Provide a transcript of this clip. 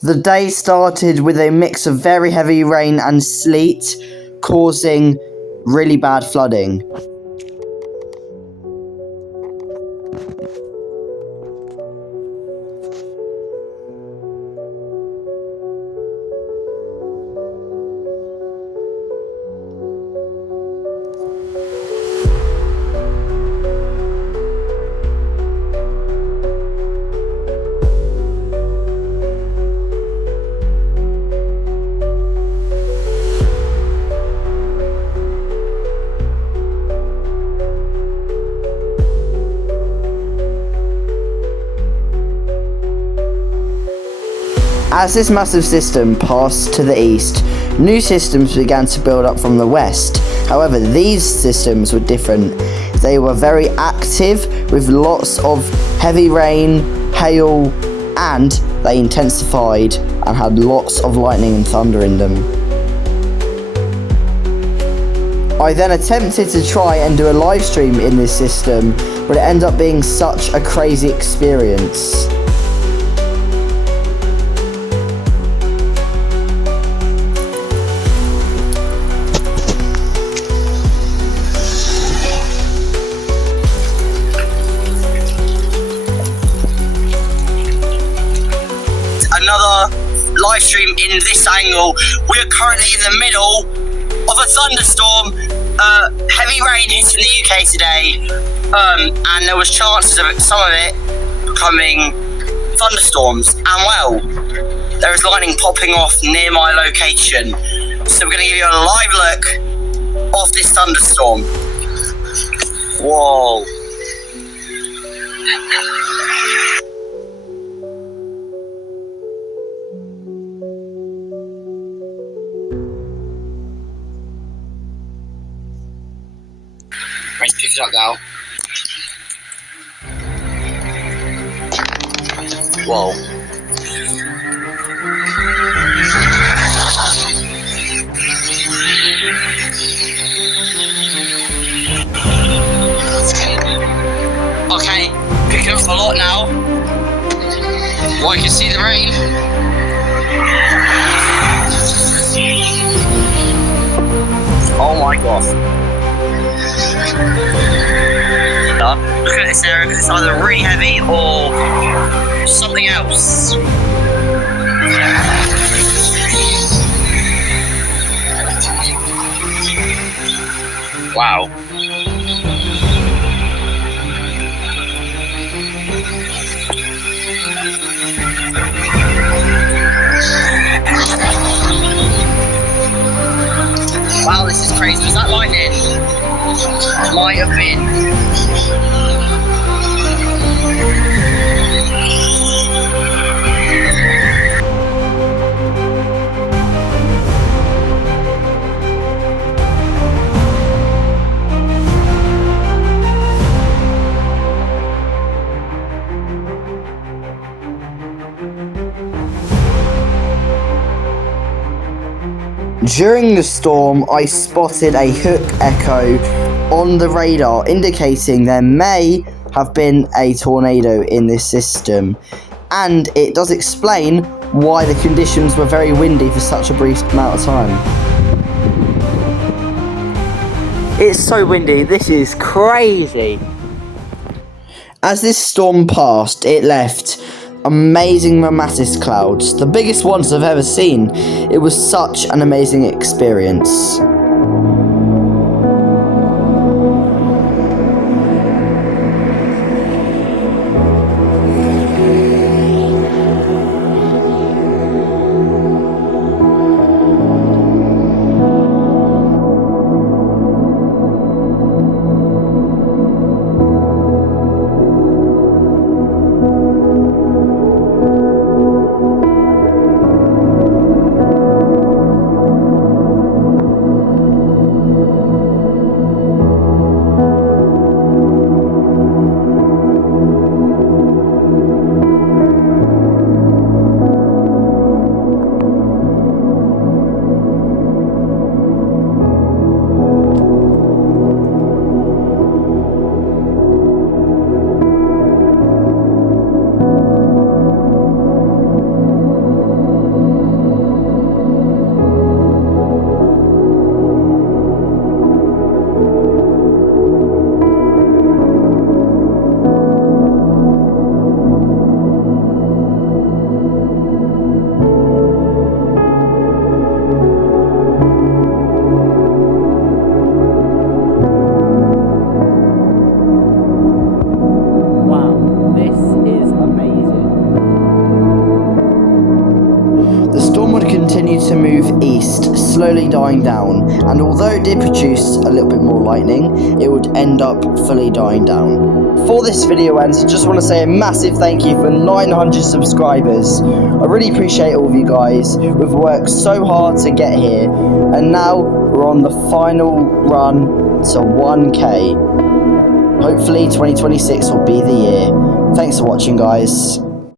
The day started with a mix of very heavy rain and sleet, causing really bad flooding. As this massive system passed to the east, new systems began to build up from the west. However, these systems were different. They were very active with lots of heavy rain, hail, and they intensified and had lots of lightning and thunder in them. I then attempted to try and do a live stream in this system, but it ended up being such a crazy experience. Another live stream in this angle. We are currently in the middle of a thunderstorm. Heavy rain hitting the UK today, and there was chances of some of it becoming thunderstorms. And well, there is lightning popping off near my location. So we're going to give you a live look of this thunderstorm. Whoa. Let's pick it up now. Whoa. Okay, picking up a lot now. Well, you can see the rain. Oh my god. Look at this area, because it's either really heavy or something else. Wow. Wow, this is crazy. Was that lightning? Might have been. During the storm, I spotted a hook echo on the radar, indicating there may have been a tornado in this system, and it does explain why the conditions were very windy for such a brief amount of time. It's so windy, this is crazy. As this storm passed, it left amazing mammatus clouds, the biggest ones I've ever seen. It was such an amazing experience. slowly dying down, and although it did produce a little bit more lightning, it would end up fully dying down. Before this video ends, I just want to say a massive thank you for 900 subscribers. I really appreciate all of you guys. We've worked so hard to get here, and now we're on the final run to 1K. Hopefully 2026 will be the year. Thanks for watching, guys.